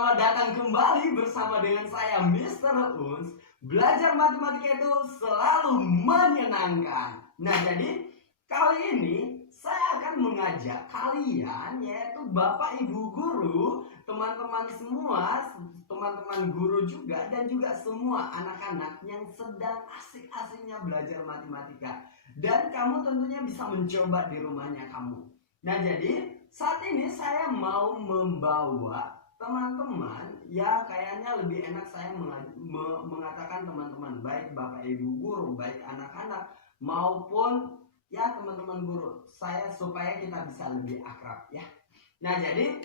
Selamat datang kembali bersama dengan saya Mr. Uns. Belajar matematika itu selalu menyenangkan. Nah, jadi kali ini saya akan mengajak kalian, yaitu Bapak Ibu guru, teman-teman semua, teman-teman guru juga, dan juga semua anak-anak yang sedang asik-asiknya belajar matematika. Dan kamu tentunya bisa mencoba di rumahnya kamu. Nah, jadi saat ini saya mau membawa teman-teman, ya kayaknya lebih enak saya mengatakan teman-teman, baik Bapak Ibu guru, baik anak-anak maupun ya teman-teman guru, supaya kita bisa lebih akrab ya. Nah, jadi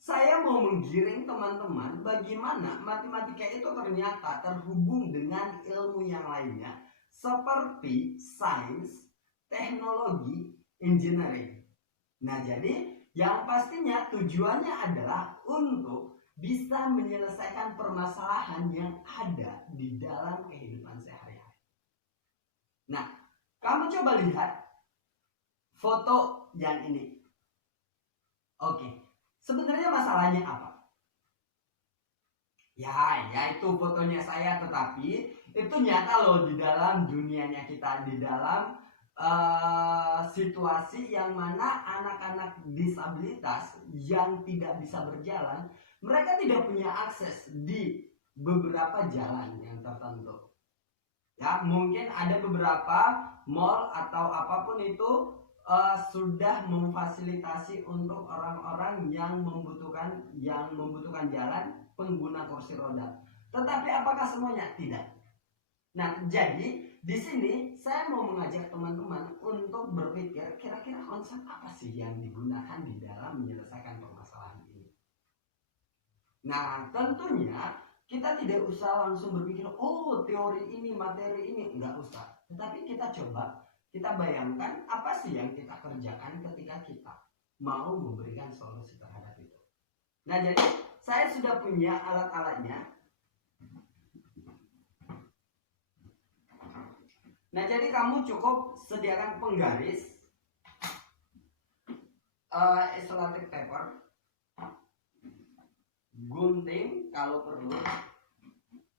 saya mau menggiring teman-teman bagaimana matematika itu ternyata terhubung dengan ilmu yang lainnya seperti sains, teknologi, engineering. Nah, jadi yang pastinya tujuannya adalah untuk bisa menyelesaikan permasalahan yang ada di dalam kehidupan sehari-hari. Nah, kamu coba lihat foto yang ini. Oke, sebenarnya masalahnya apa? Ya itu fotonya saya, tetapi itu nyata loh di dalam dunianya kita, di dalam situasi yang mana anak-anak disabilitas yang tidak bisa berjalan, mereka tidak punya akses di beberapa jalan yang tertentu. Ya, mungkin ada beberapa mall atau apapun itu sudah memfasilitasi untuk orang-orang yang membutuhkan jalan pengguna kursi roda. Tetapi apakah semuanya? Tidak. Nah, jadi di sini saya mau mengajak teman-teman untuk berpikir kira-kira konsep apa sih yang digunakan di dalam menyelesaikan permasalahan ini. Nah, tentunya kita tidak usah langsung berpikir, oh teori ini, materi ini, enggak usah. Tetapi kita bayangkan apa sih yang kita kerjakan ketika kita mau memberikan solusi terhadap itu. Nah, jadi saya sudah punya alat-alatnya. Nah, jadi kamu cukup sediakan penggaris, isolated paper, gunting kalau perlu,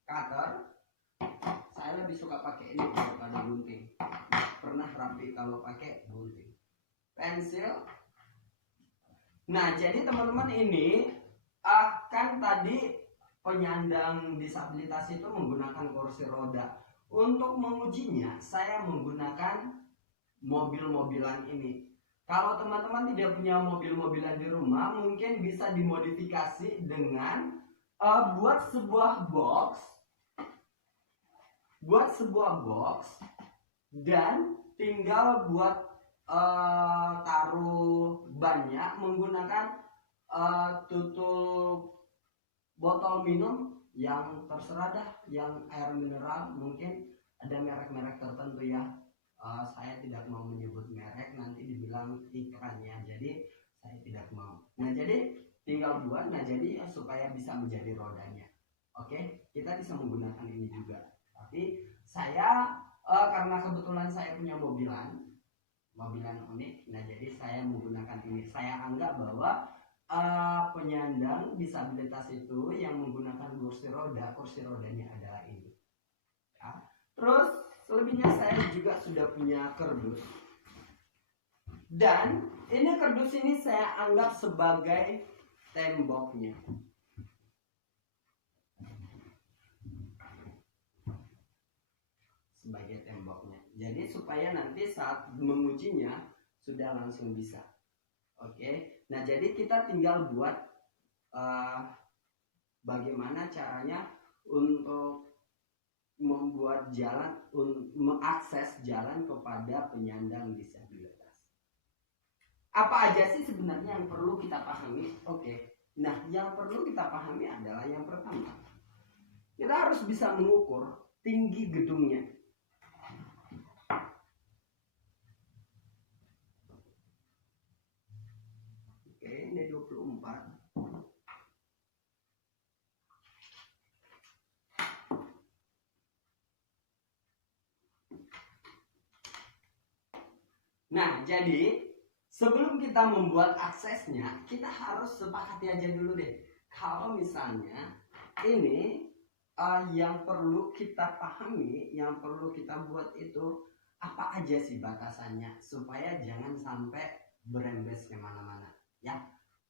cutter. Saya lebih suka pakai ini daripada gunting. Pernah rapi kalau pakai gunting. Pensil. Nah, jadi teman-teman ini akan tadi penyandang disabilitas itu menggunakan kursi roda. Untuk mengujinya, saya menggunakan mobil-mobilan ini. Kalau teman-teman tidak punya mobil-mobilan di rumah, mungkin bisa dimodifikasi dengan buat sebuah box dan tinggal buat taruh banyak menggunakan tutup botol minum yang terserah dah, yang air mineral, mungkin ada merek-merek tertentu ya. Saya tidak mau menyebut merek, nanti dibilang iklannya, jadi saya tidak mau. Nah, jadi tinggal buat, nah jadi supaya bisa menjadi rodanya. Oke, kita bisa menggunakan ini juga. Tapi saya karena kebetulan saya punya mobilan unik, nah jadi saya menggunakan ini. Saya anggap bahwa penyandang disabilitas itu yang menggunakan kursi rodanya adalah ini ya. Terus selebihnya saya juga sudah punya kardus, dan ini kardus ini saya anggap sebagai temboknya. Jadi supaya nanti saat mengujinya sudah langsung bisa. Oke. Nah, jadi kita tinggal buat bagaimana caranya untuk membuat jalan, mengakses jalan kepada penyandang disabilitas. Apa aja sih sebenarnya yang perlu kita pahami? Oke. Nah, yang perlu kita pahami adalah yang pertama, kita harus bisa mengukur tinggi gedungnya. Oke, ini 24. Nah, jadi sebelum kita membuat aksesnya, kita harus sepakati aja dulu deh. Kalau misalnya ini yang perlu kita pahami, yang perlu kita buat itu apa aja sih batasannya, supaya jangan sampai berembes kemana-mana ya.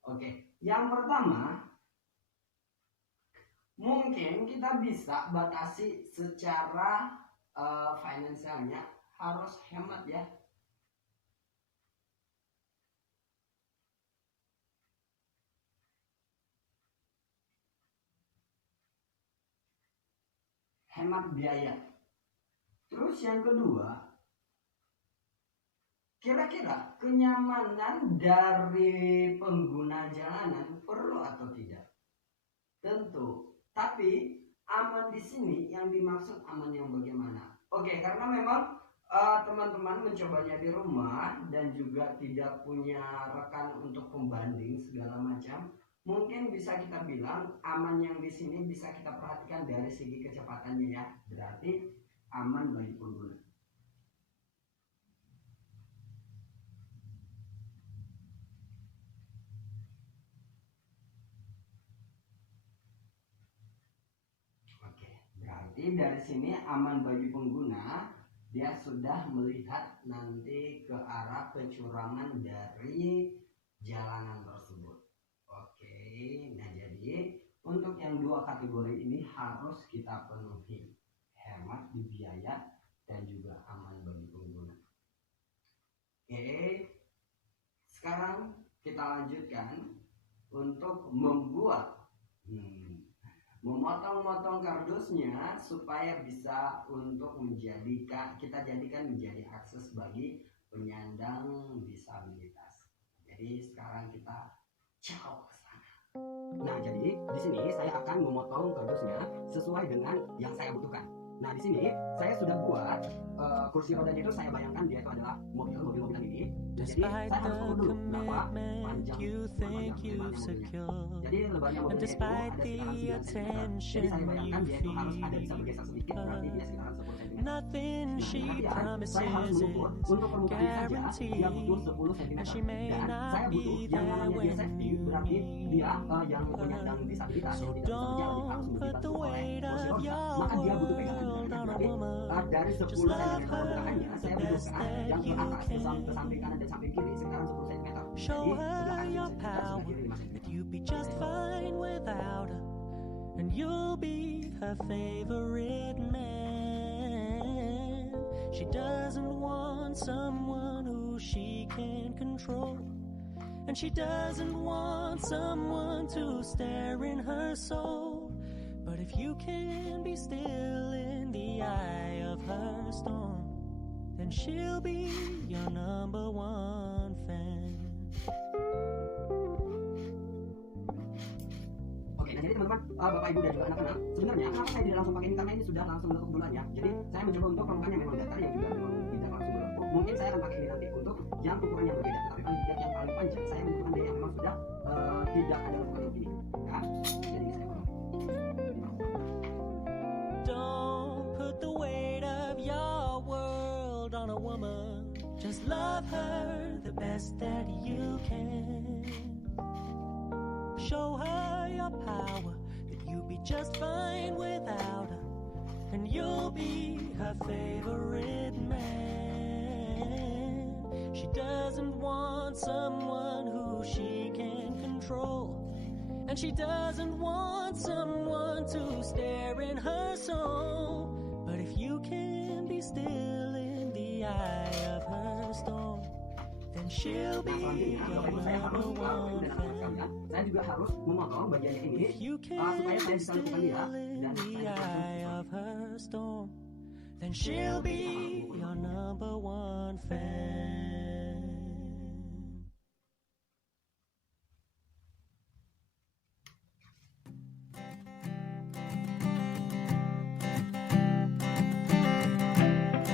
Oke, yang pertama mungkin kita bisa batasi secara finansialnya, harus hemat ya. Hemat biaya. Terus yang kedua, kira-kira kenyamanan dari pengguna jalanan perlu atau tidak? Tentu. Tapi aman di sini yang dimaksud aman yang bagaimana? Oke, karena memang teman-teman mencobanya di rumah dan juga tidak punya rekan untuk pembanding segala macam, mungkin bisa kita bilang aman yang di sini bisa kita perhatikan dari segi kecepatannya ya. Berarti aman bagi pengguna. Oke, berarti dari sini aman bagi pengguna, dia sudah melihat nanti ke arah kecurangan dari jalanan tersebut. Oke, nah jadi untuk yang dua kategori ini harus kita penuhi, hemat di biaya dan juga aman bagi pengguna. Oke, sekarang kita lanjutkan untuk membuat memotong-motong kardusnya supaya bisa untuk kita jadikan menjadi akses bagi penyandang disabilitas. Jadi sekarang kita jauh ke sana. Nah, jadi di sini saya akan memotong kardusnya sesuai dengan yang saya butuhkan. Nah, di sini saya sudah buat kursi rodanya itu, saya bayangkan dia itu adalah mobil-mobilan ini. Jadi saya harus ukur dulu berapa panjang lebarnya mobilnya. Jadi lebarnya mobilnya itu ada sekitaran 9 cm. Jadi saya bayangkan dia itu harus ada bisa bergeser sedikit, berarti dia sekitaran 10 cm. Nah, kemudian saya harus mengukur untuk permukaannya saja dia butuh 10 cm. Dan saya butuh yang namanya dia safety, berarti dia yang penyandang disabilitas yang tidak bisa berjalan harus dibantu oleh kursi roda, maka dia butuh pegangan. Berarti dari 10 cm permukaannya saya butuhkan yang ke atas, ke samping kanan dan samping kiri sekarang 10 cm. Jadi sebelah kanan 10 cm, sebelah kiri 5 cm. You'll be just fine without her, and you'll be her favorite man. She doesn't want someone who she can control, and she doesn't want someone to stare in her soul. But if you can be still in the eye of her storm, then she'll be your number one fan. Oke, nah jadi teman-teman, Bapak Ibu dan juga anak-anak, sebenarnya kenapa saya tidak langsung pakai ini, karena ini sudah langsung melepuh bulannya. Jadi saya mencoba untuk permukaan yang memang datar, yang juga memang tidak langsung melepuh. Mungkin saya akan pakai ini nanti untuk yang ukuran yang berbeda, tapi paling tidak yang paling panjang saya membutuhkan dia yang memang sudah tidak ada lekukan begini. Ya, jadi saya potong. Don't put the weight of your world on a woman. Just love her the best that you can. Show her your power, that you'll be just fine without her, and you'll be her favorite man. She doesn't want someone who she can control, and she doesn't want someone to stare in her soul. But if you can be still in the eye of her storm, then she'll be your number one fan. Saya juga harus memotong bagiannya ini supaya saya bisa lakukan dia dan saya of her storm, then she'll be your number one fan.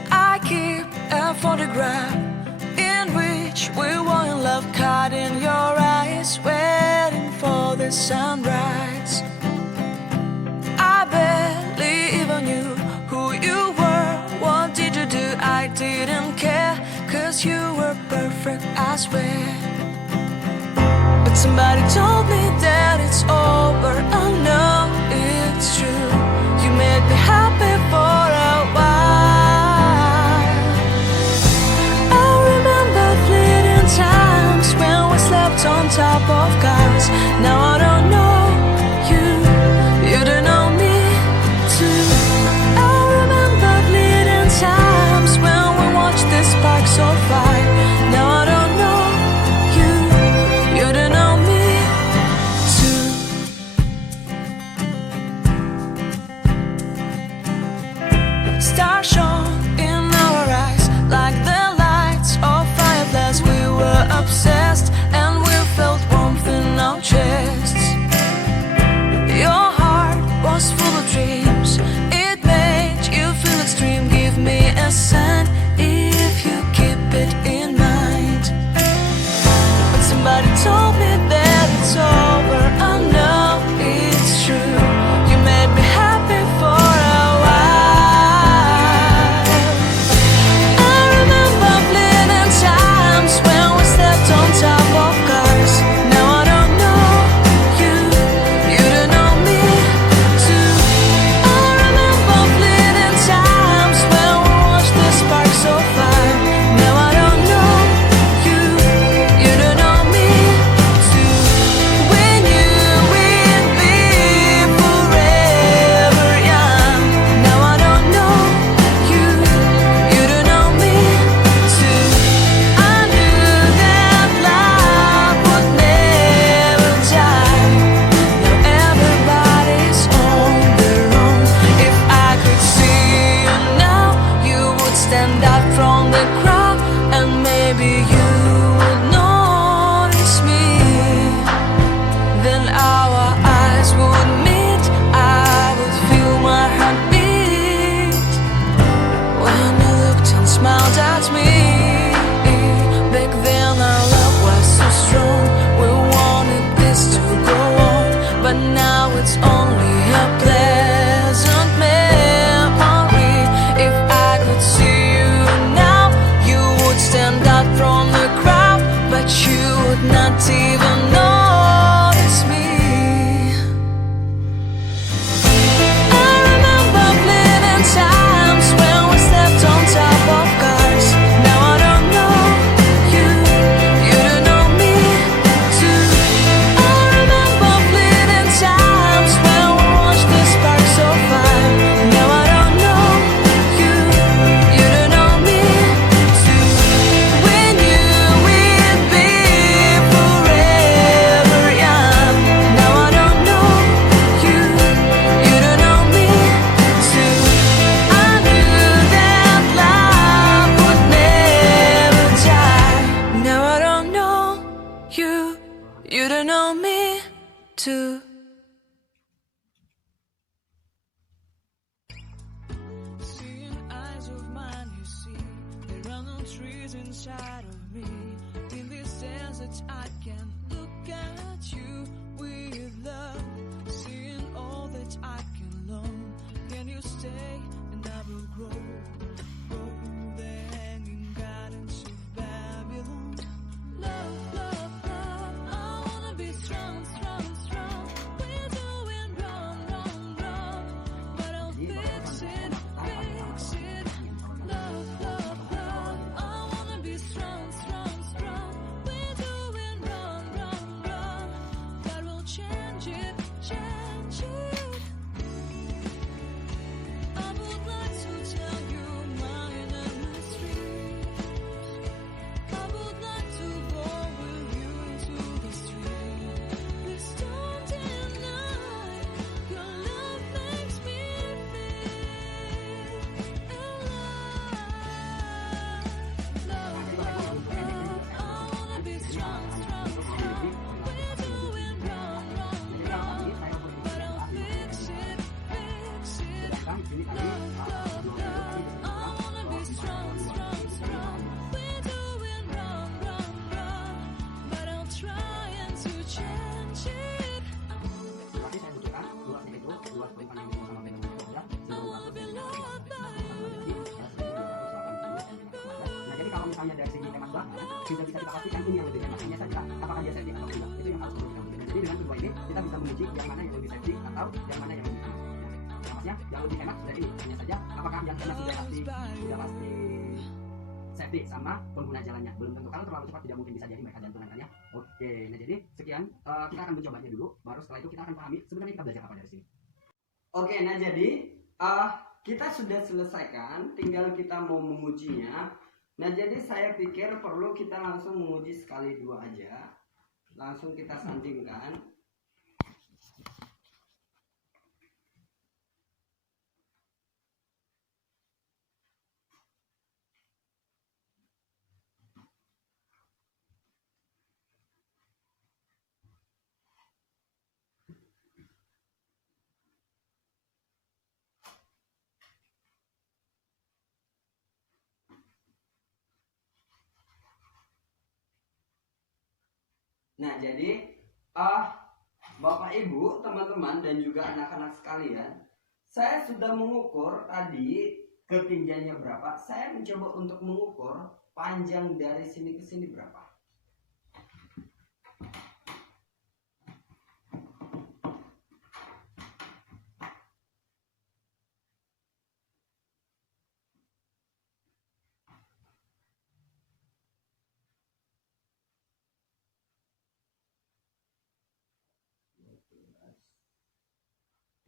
I keep a photograph in which we were in love, caught in your eyes, waiting for the sunrise. I barely even knew who you were. What did you do? I didn't care, 'cause you were perfect. perfect, I swear. But somebody told me that it's over. I know it's true. You made me happy for a while. I remember fleeting times when we slept on top of cars. Now I don't know you, you don't know me too. I remember fleeting times when we watched the sparks so fire. Now I don't know you, you don't know me too. Stars shone in our eyes like the lights of fireflies. We were obsessed and we felt warmth in our chests. Your heart was full of dreams. It made you feel extreme. Give me a sign if you keep it in mind. But somebody told me that it's over. I know it's true. You made me happy for a while. I remember fleeting times when we slept on top of cars. Now I don't know you, you don't know me too. I remember fleeting times when we watched the sparks so fire. Now I don't know you, you don't know me too. We knew we'd be forever young. Now I don't know you, you don't know me too. I knew that love would never die. Now everybody's on their own. If I could see you now, you would stand out from the crowd, and maybe you would notice me. Then our eyes would meet. I would feel my heart beat when you looked and smiled at me. Back then our love was so strong. We wanted this to go on, but now it's only a pleasant memory. If I could see you now, you would stand out from the crowd, but you would not even notice me. I remember fleeting times when we slept on top of cars. Now I don't know you, you don't know me too. I remember fleeting times when we watched the sparks so fire. Now I don't know you, you don't know me too. We knew we'd be forever young. Now I don't know you, you don't know me too. I knew that love would never die. Now I don't know you, you don't know me too. Seeing eyes of mine, you see, there are no trees inside of me. In this desert, I can look at you with love. Seeing all that I can learn. Can you stay and I will grow? Grow the hanging gardens of Babylon. Love, love, love, I wanna be strong, strong, strong. We're doing wrong, wrong, wrong, but I'll fix it, fix it. Love, love, love, I wanna be strong, strong, strong. We're doing wrong, wrong, wrong, but we'll change it, change it. I would like to tell you my inner street. I would like to go with you into the street. Please don't deny your love makes me feel alive. Love, love, love, I wanna be strong, strong, strong. We're doing wrong, wrong, wrong, but I'll fix it, fix it. Love, love, love, I wanna be strong, strong, strong. We're doing wrong, wrong, wrong, but I'll try and to change it. Tapi saya butuhkan luas itu, luas penyimpanan yang sama dengan saja. I wanna be loved by you. Nah, jadi kalau misalnya dari segi tema tidak bisa kita pastikan ini yang lebih hemat. Hanya saja apakah dia safety atau tidak, itu yang harus perlu kita buktikan. Jadi dengan kedua ini kita bisa menguji yang mana yang lebih safety atau yang mana yang lebih hemat. Maksudnya yang lebih hemat sudah ini. Hanya saja apakah yang hemat sudah pasti safety sama pengguna jalannya. Belum tentu, kalau terlalu cepat tidak mungkin bisa jadi mereka jantungan kan ya. Oke, nah jadi sekian kita akan mencobanya dulu, baru setelah itu kita akan pahami sebenarnya kita belajar apa dari sini. Oke, nah jadi kita sudah selesaikan, tinggal kita mau mengujinya. Nah jadi saya pikir perlu kita langsung menguji sekali dua aja, langsung kita sandingkan. Nah jadi Bapak Ibu, teman-teman dan juga anak-anak sekalian, saya sudah mengukur tadi ketinggiannya berapa. Saya mencoba untuk mengukur panjang dari sini ke sini berapa.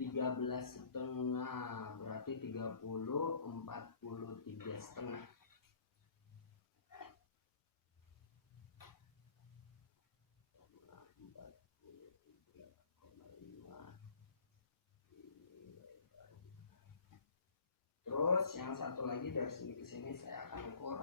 Tiga belas setengah, berarti 30, 43 setengah. Terus yang satu lagi dari sini ke sini saya akan ukur.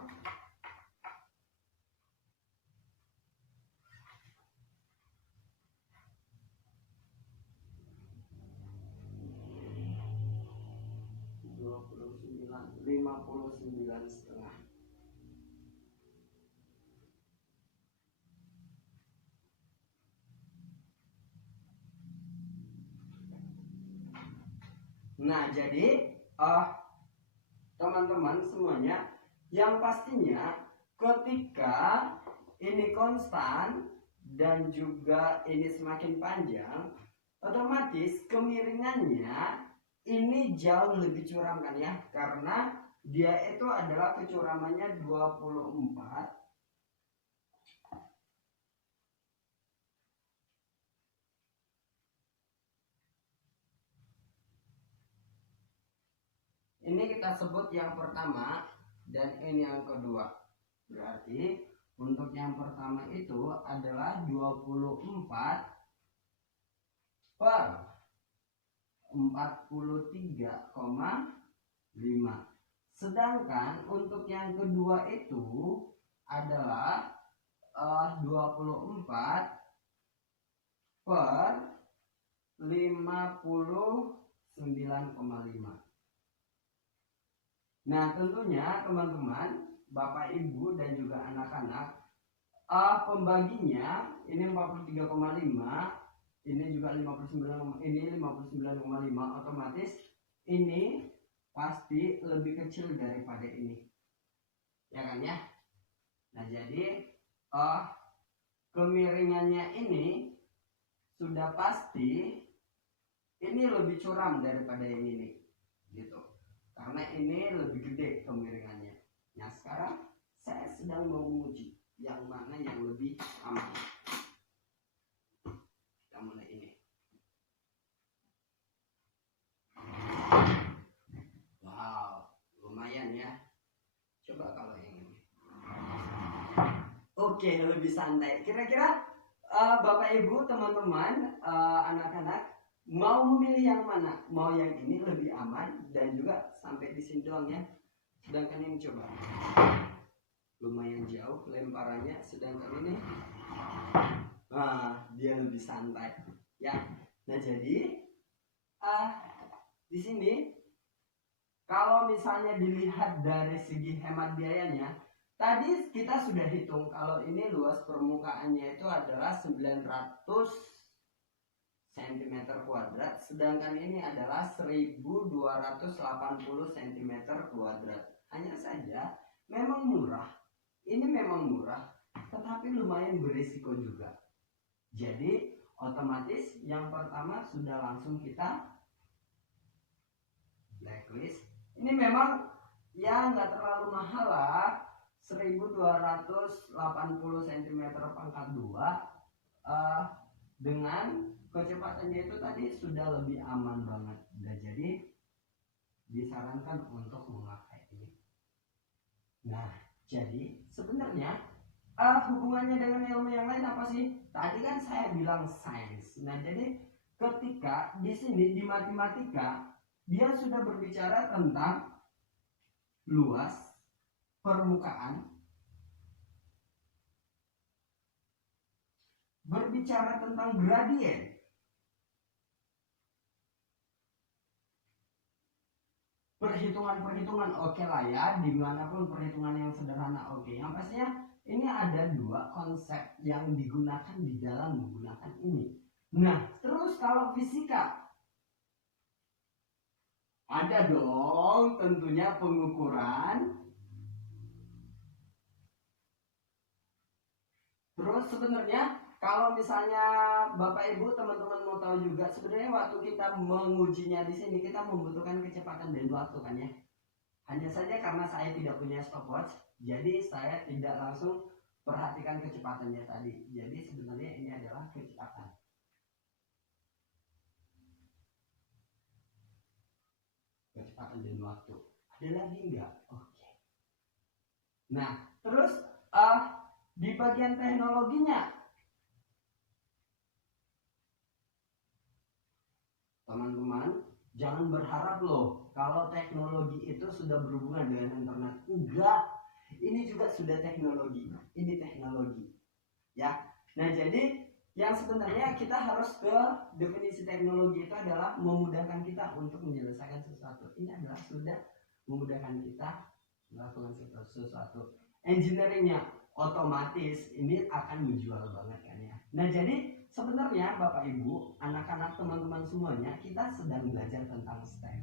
Lima puluh sembilan setengah. Nah jadi teman-teman semuanya, yang pastinya ketika ini konstan dan juga ini semakin panjang, otomatis kemiringannya ini jauh lebih curam kan ya, karena dia itu adalah kecuramannya 24 ini kita sebut yang pertama dan ini yang kedua. Berarti untuk yang pertama itu adalah 24 per 43,5. Sedangkan untuk yang kedua itu adalah 24 per 59,5. Nah tentunya teman-teman, Bapak Ibu dan juga anak-anak, pembaginya ini 43,5, ini juga 59, ini 59,5, otomatis ini pasti lebih kecil daripada ini, ya kan ya. Nah jadi kemiringannya ini sudah pasti ini lebih curam daripada yang ini, gitu. Karena ini lebih gede kemiringannya. Nah sekarang saya sedang mau menguji yang mana yang lebih aman. Kita mulai ini. Wow, lumayan ya. Coba kalau yang ini. Oke, lebih santai. Kira-kira Bapak Ibu, teman-teman, anak-anak, mau memilih yang mana? Mau yang ini lebih aman dan juga sampai di sini doang ya. Sedangkan ini coba lumayan jauh lemparannya, sedangkan ini dia lebih santai ya. Nah jadi di sini kalau misalnya dilihat dari segi hemat biayanya, tadi kita sudah hitung kalau ini luas permukaannya itu adalah 900 cm kuadrat, sedangkan ini adalah 1280 cm kuadrat. Hanya saja memang murah, ini memang murah, tetapi lumayan berisiko juga. Jadi otomatis yang pertama sudah langsung kita blacklist. Ini memang ya nggak terlalu mahal lah, 1280 cm pangkat 2, dengan kecepatannya itu tadi sudah lebih aman banget. Dan jadi disarankan untuk memakai ini. Nah, jadi sebenarnya hubungannya dengan ilmu yang lain apa sih? Tadi kan saya bilang sains. Nah, jadi ketika di sini di matematika dia sudah berbicara tentang luas, permukaan, berbicara tentang gradien, perhitungan-perhitungan oke lah ya, dimanapun perhitungan yang sederhana oke. Yang pastinya ini ada dua konsep yang digunakan di dalam menggunakan ini. Nah, terus kalau fisika, ada dong tentunya pengukuran. Terus sebenarnya kalau misalnya Bapak Ibu teman-teman mau tahu juga, sebenarnya waktu kita mengujinya di sini kita membutuhkan kecepatan dan waktu kan ya. Hanya saja karena saya tidak punya stopwatch, jadi saya tidak langsung perhatikan kecepatannya tadi. Jadi sebenarnya ini adalah kecepatan. Kecepatan dan waktu. Ada lagi enggak? Oke. Nah, terus di bagian teknologinya, teman-teman jangan berharap loh kalau teknologi itu sudah berhubungan dengan internet. Enggak, ini juga sudah teknologi. Ini teknologi ya. Nah, jadi yang sebenarnya kita harus ke definisi teknologi itu adalah memudahkan kita untuk menyelesaikan sesuatu. Ini adalah sudah memudahkan kita melakukan sesuatu. Engineeringnya otomatis ini akan menjual banget kan ya. Nah, jadi sebenarnya Bapak Ibu, anak-anak, teman-teman semuanya, kita sedang belajar tentang STEM.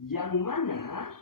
Yang mana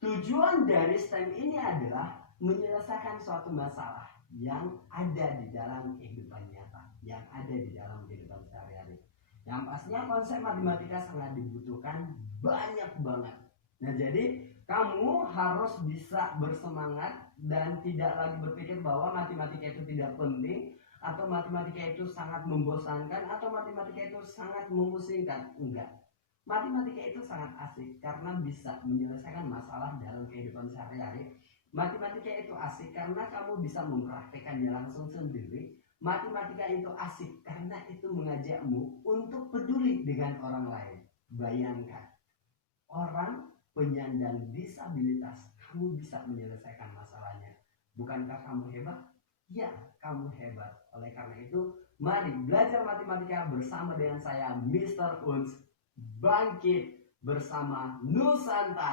tujuan dari STEM ini adalah menyelesaikan suatu masalah yang ada di dalam kehidupan nyata, yang ada di dalam kehidupan sehari-hari. Yang pastinya konsep matematika sangat dibutuhkan banyak banget. Nah, jadi kamu harus bisa bersemangat dan tidak lagi berpikir bahwa matematika itu tidak penting, atau matematika itu sangat membosankan, atau matematika itu sangat memusingkan. Enggak. Matematika itu sangat asik karena bisa menyelesaikan masalah dalam kehidupan sehari-hari. Matematika itu asik karena kamu bisa mempraktekannya langsung sendiri. Matematika itu asik karena itu mengajakmu untuk peduli dengan orang lain. Bayangkan, orang penyandang disabilitas, kamu bisa menyelesaikan masalahnya. Bukankah kamu hebat? Ya, kamu hebat. Oleh karena itu, mari belajar matematika bersama dengan saya, Mr. Uns. Bangkit bersama Nusantara.